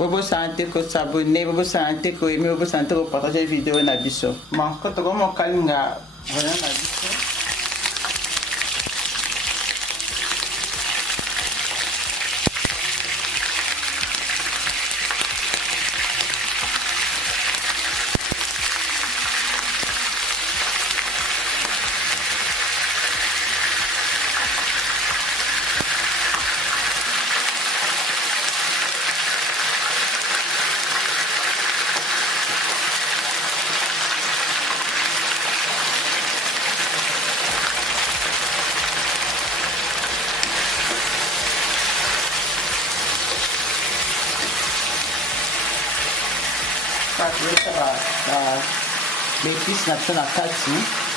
Bobo santé ko s'abonner, bobo santé ko aimer, bobo santé ko partager vidéo na biso. Bon, quand on va kalinga, voilà na biso. L'épice na kati